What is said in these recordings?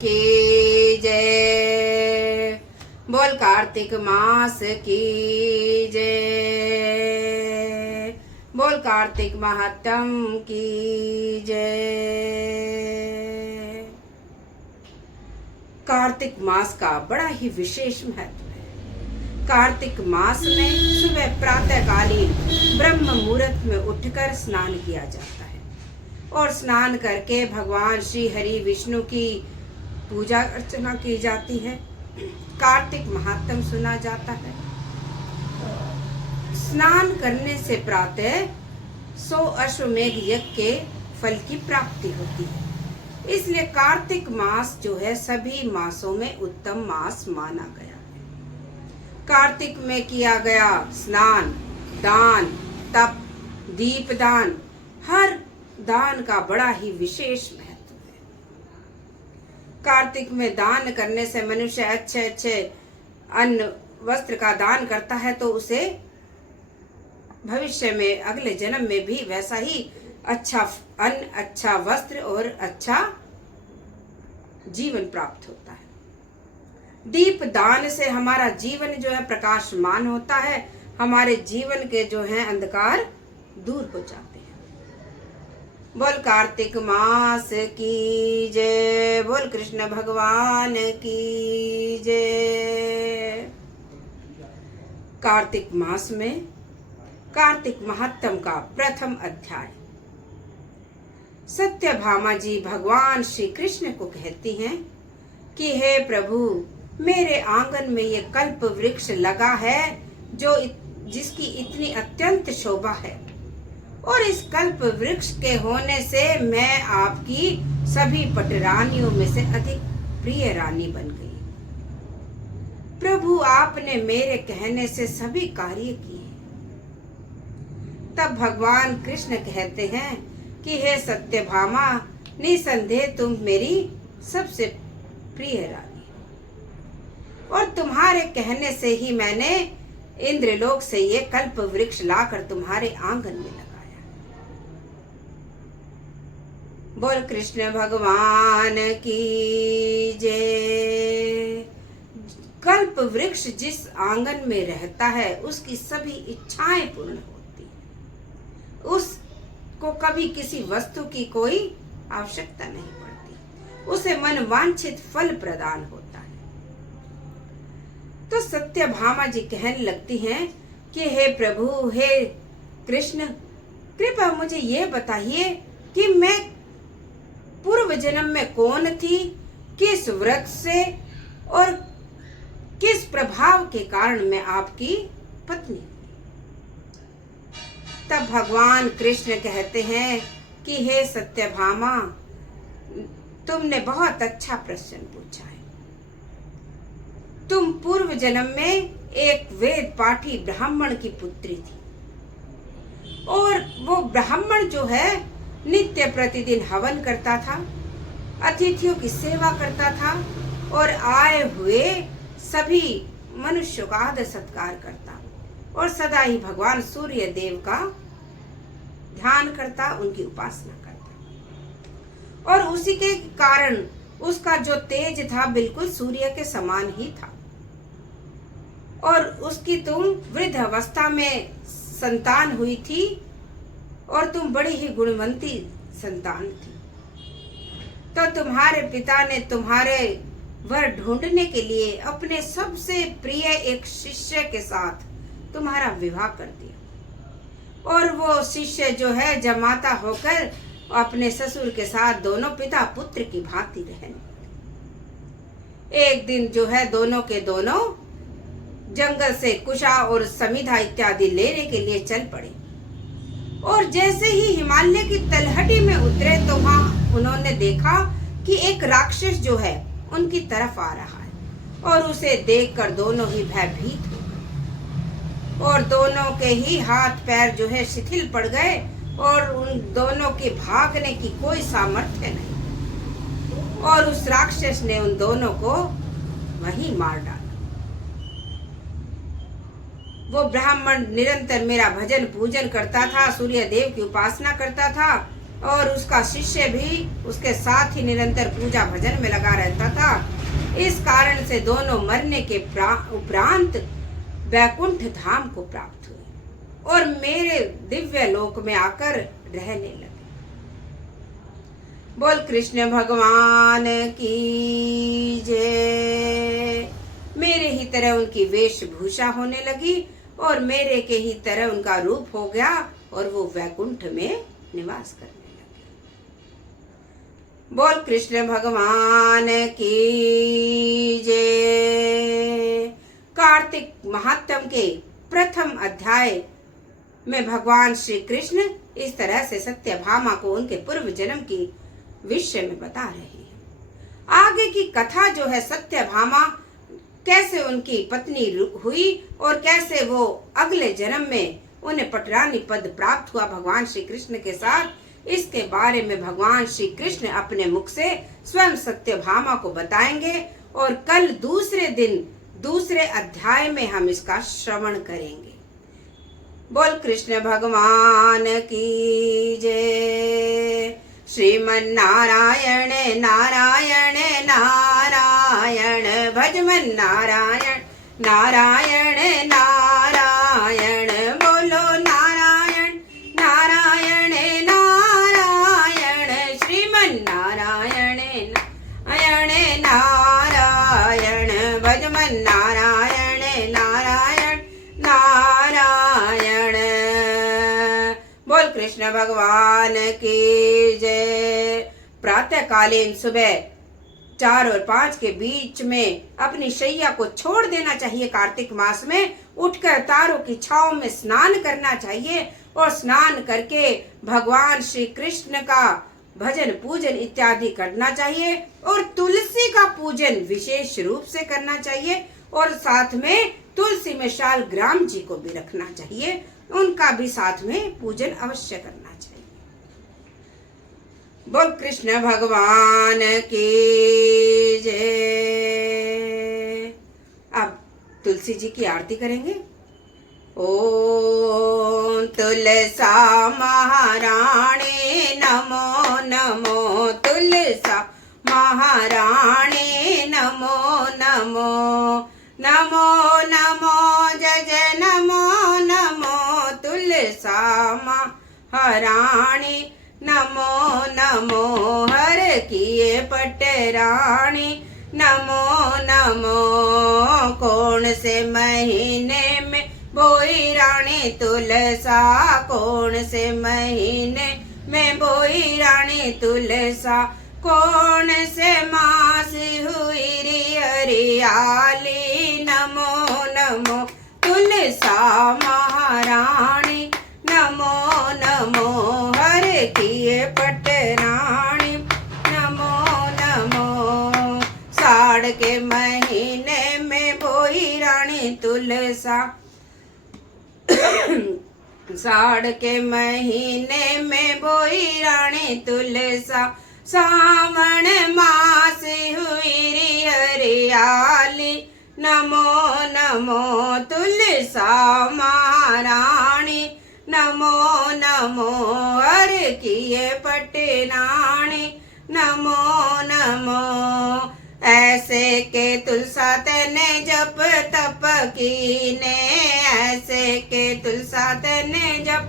की जय। बोल कार्तिक मास की जय। बोल कार्तिक महात्म की जय। कार्तिक मास का बड़ा ही विशेष महत्व है। कार्तिक मास में सुबह प्रातःकालीन ब्रह्म मुहूर्त में उठकर स्नान किया जाता है और स्नान करके भगवान श्री हरि विष्णु की पूजा अर्चना की जाती है। कार्तिक महात्म सुना जाता है। स्नान करने से प्रातः 100 अश्वमेघ यज्ञ के फल की प्राप्ति होती है। इसलिए कार्तिक मास जो है सभी मासों में उत्तम मास माना गया है। कार्तिक में किया गया स्नान, दान, तप, दीपदान, हर दान का बड़ा ही विशेष महत्व है। कार्तिक में दान करने से मनुष्य अच्छे अच्छे अन्न वस्त्र का दान करता है तो उसे भविष्य में अगले जन्म में भी वैसा ही अच्छा अन्न, अच्छा वस्त्र और अच्छा जीवन प्राप्त होता है। दीप दान से हमारा जीवन जो है प्रकाशमान होता है। हमारे जीवन के जो है अंधकार दूर हो जाते हैं। बोल कार्तिक मास की जय। बोल कृष्ण भगवान की जय। कार्तिक मास में कार्तिक महात्म का प्रथम अध्याय। सत्यभामा जी भगवान श्री कृष्ण को कहती हैं कि हे प्रभु, मेरे आंगन में ये कल्प वृक्ष लगा है जिसकी इतनी अत्यंत शोभा है और इस कल्प वृक्ष के होने से मैं आपकी सभी पटरानियों में से अधिक प्रिय रानी बन गई। प्रभु, आपने मेरे कहने से सभी कार्य किए। तब भगवान कृष्ण कहते हैं कि हे सत्यभामा, निसंदेह तुम मेरी सबसे प्रिय रानी और तुम्हारे कहने से ही मैंने इंद्रलोक से ये कल्प वृक्ष लाकर तुम्हारे आंगन में लगाया। बोल कृष्ण भगवान की जय। कल्प वृक्ष जिस आंगन में रहता है उसकी सभी इच्छाएं पूर्ण होती है। उसको कभी किसी वस्तु की कोई आवश्यकता नहीं पड़ती। उसे मन वांछित फल प्रदान होता है। तो सत्यभामा जी कहने लगती हैं कि हे प्रभु, हे कृष्ण, कृपया मुझे ये बताइए कि मैं पूर्व जन्म में कौन थी, किस व्रत से और किस प्रभाव के कारण मैं आपकी पत्नी। तब भगवान कृष्ण कहते हैं कि हे सत्यभामा, तुमने बहुत अच्छा प्रश्न पूछा है। तुम पूर्व जन्म में एक वेद पाठी ब्राह्मण की पुत्री थी और वो ब्राह्मण जो है नित्य प्रतिदिन हवन करता था, अतिथियों की सेवा करता था और आए हुए सभी मनुष्यों का आदर सत्कार करता और सदा ही भगवान सूर्य देव का ध्यान करता, उनकी उपासना करता और उसी के कारण उसका जो तेज था बिल्कुल सूर्य के समान ही था और उसकी तुम वृद्ध अवस्था में संतान हुई थी और तुम बड़ी ही गुणवंती संतान थी। तो तुम्हारे पिता ने तुम्हारे वर ढूंढने के लिए अपने सबसे प्रिय एक शिष्य के साथ तुम्हारा विवाह कर दिया और वो शिष्य जो है जमाता होकर अपने ससुर के साथ दोनों पिता पुत्र की भांति रहने। एक दिन जो है दोनों के दोनों जंगल से कुशा और समिधा इत्यादि लेने के लिए चल पड़े और जैसे ही हिमालय की तलहटी में उतरे तो वहां उन्होंने देखा कि एक राक्षस जो है उनकी तरफ आ रहा है और उसे देखकर दोनों ही भयभीत हो गए और दोनों के ही हाथ पैर जो है शिथिल पड़ गए और उन दोनों के भागने की कोई सामर्थ्य नहीं और उस राक्षस ने उन दोनों को वहीं मार डाला। वो ब्राह्मण निरंतर मेरा भजन पूजन करता था, सूर्य देव की उपासना करता था और उसका शिष्य भी उसके साथ ही निरंतर पूजा भजन में लगा रहता था। इस कारण से दोनों मरने के उपरांत वैकुंठ धाम को प्राप्त हुए और मेरे दिव्य लोक में आकर रहने लगे। बोल कृष्ण भगवान की जय। मेरे ही तरह उनकी वेशभूषा होने लगी और मेरे के ही तरह उनका रूप हो गया और वो वैकुंठ में निवास करने लगे। बोल कृष्ण भगवान की जय। कार्तिक महात्म के प्रथम अध्याय में भगवान श्री कृष्ण इस तरह से सत्यभामा को उनके पूर्व जन्म की विषय में बता रहे हैं। आगे की कथा जो है, सत्यभामा कैसे उनकी पत्नी हुई और कैसे वो अगले जन्म में उन्हें पटरानी पद प्राप्त हुआ भगवान श्री कृष्ण के साथ, इसके बारे में भगवान श्री कृष्ण अपने मुख से स्वयं सत्यभामा को बताएंगे और कल दूसरे दिन दूसरे अध्याय में हम इसका श्रवण करेंगे। बोल कृष्ण भगवान की जय। श्रीमन नारायण नारायण नारायण भजमन नारायण नारायण नारायण। बोलो नारायण नारायण नारायण। श्रीमन नारायण नारायण नारायण भजमन नारायण नारायण नारायण। बोल कृष्ण भगवान की जय। प्रातःकालीन सुबह 4 और 5 के बीच में अपनी शैया को छोड़ देना चाहिए। कार्तिक मास में उठकर तारों की छांव में स्नान करना चाहिए और स्नान करके भगवान श्री कृष्ण का भजन पूजन इत्यादि करना चाहिए और तुलसी का पूजन विशेष रूप से करना चाहिए और साथ में तुलसी में शालग्राम जी को भी रखना चाहिए, उनका भी साथ में पूजन अवश्य करना चाहिए। बोल कृष्ण भगवान की जय। अब तुलसी जी की आरती करेंगे। ओम तुलसा महारानी नमो नमो। तुलसा महारानी नमो नमो। नमो नमो जय जय नमो नमो। तुलसा महारानी नमो नमो। हर किए पटरानी नमो नमो। कौन से महीने में बोई रानी तुलसा। कौन से महीने में बोई रानी तुलसा। कौन से मास हुई री हरियाली नमो नमो। तुलसा महारानी नमो नमो। हर किए पटरानी नमो नमो। साड़ के महीने में बोई रानी तुलसा। साड़ के महीने में बोई रानी तुलसा। सावन मास हुई री हरियाली नमो नमो। तुलसा महारानी नमो नमो। हर किए पटरानी नमो नमो। ऐसे के तुलसा तने जप तप कीने। ऐसे के तुलसा तने जप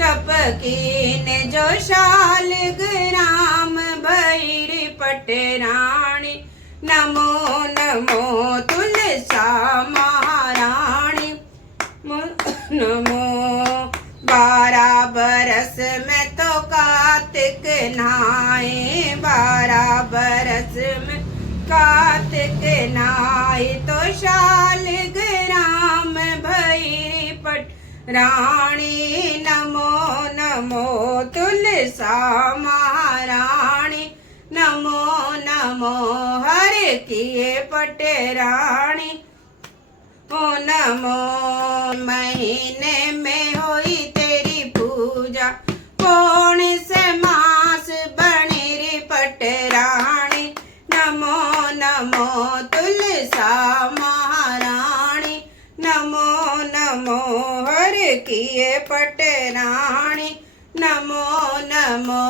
तप कीने। जो शालग्राम भैरी पटरानी नमो नमो। तुलसा महारानी नमो। 12 बरस में तो कार्तिक नहाए। 12 बरस में कार्तिक नहाए। तो शालग्राम भैरी पटरानी नमो नमो। तुलसा महारानी नमो नमो। हर किए पटरानी ओ नमो। महीने में होई तेरी पूजा। कौन से मास बनी री पटरानी नमो नमो। तुलसा महारानी नमो नमो। हर किए पटरानी नमो नमो।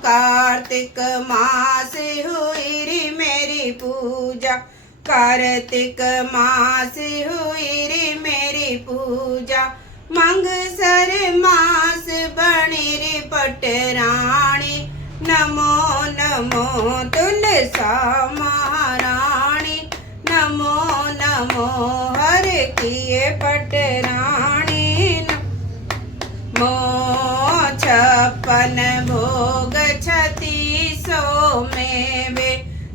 कार्तिक मास हुई री मेरी पूजा, कार्तिक मास हुई री मेरी पूजा। मंगसर मास बनी री पटराणी, नमो नमो तुलसा महाराणी। नमो नमो हर किए पटराणी। मो 56 भोग 3600 मेवे,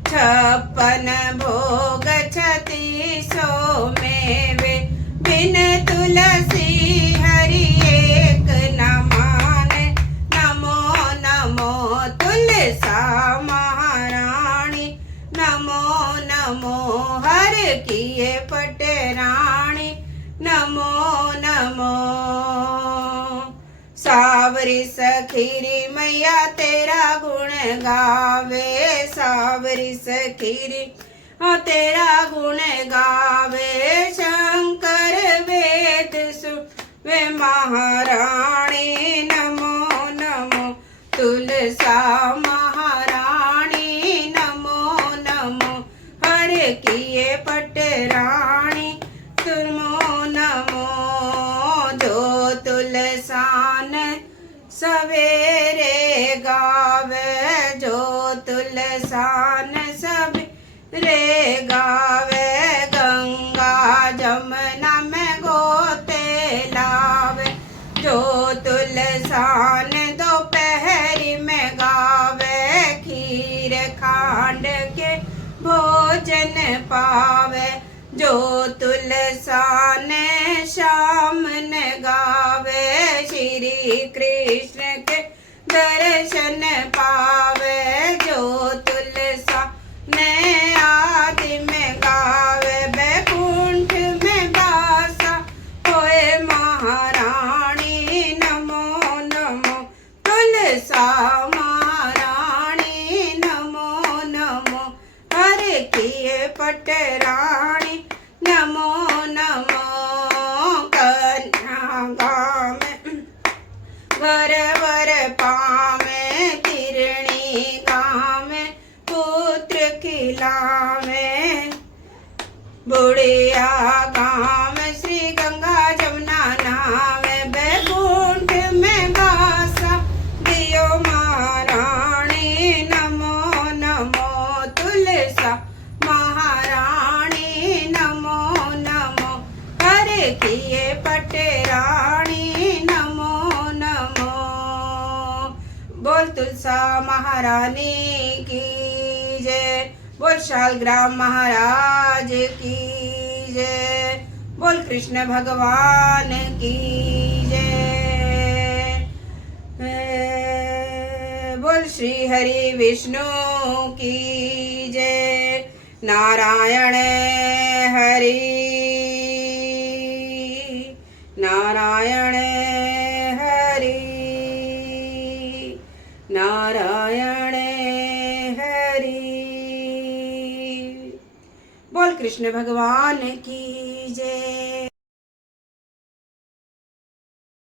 56 भोग 3600 मेवे। बिन तुलसी हरि एक न माने, नमो नमो तुलसा महाराणी। नमो नमो हर किए पटराणी, नमो नमो। सावरी सखीरी मैया तेरा गुण गावे, सावरी सखीरी तेरा गुण गावे। शंकर वेद सुवे महाराणी, नमो नमो तुलसा महाराणी। नमो नमो हर किए पटराणी, नमो नमो। जो तुलसान सवेरे गावे, जो तुलसान सवेरे गावे। गंगा जमुना में गोते लावे, जो तुलसान दोपहरी में गावे। खीर खांड के भोजन पावे, जो तुलसान शाम ने गावे। श्री कृष्ण के दर्शन पावे, जो तुलसा ने आदि में गावे। बैकुंठ में बासा होए महारानी, नमो नमो तुलसा महारानी। नमो नमो हर किए पटराणी, नमो नमो। कन्या गाँव घर वर पावे, तिरणी गाँव पुत्र खिलावे। बुढ़िया गाँव श्री गंगा जमुना नावे। बैकुंठ में बासा दियो महाराणी, नमो नमो तुलसा महारानी। नमो नमो हर किए पटराणी, नमो नमो। बोल तुलसा महारानी की जय, बोल शालग्राम महाराज की जय, बोल कृष्ण भगवान की जय, बोल श्री हरि विष्णु की जय। नारायण हरि, नारायण हरि, नारायण हरि। बोल कृष्ण भगवान की जय।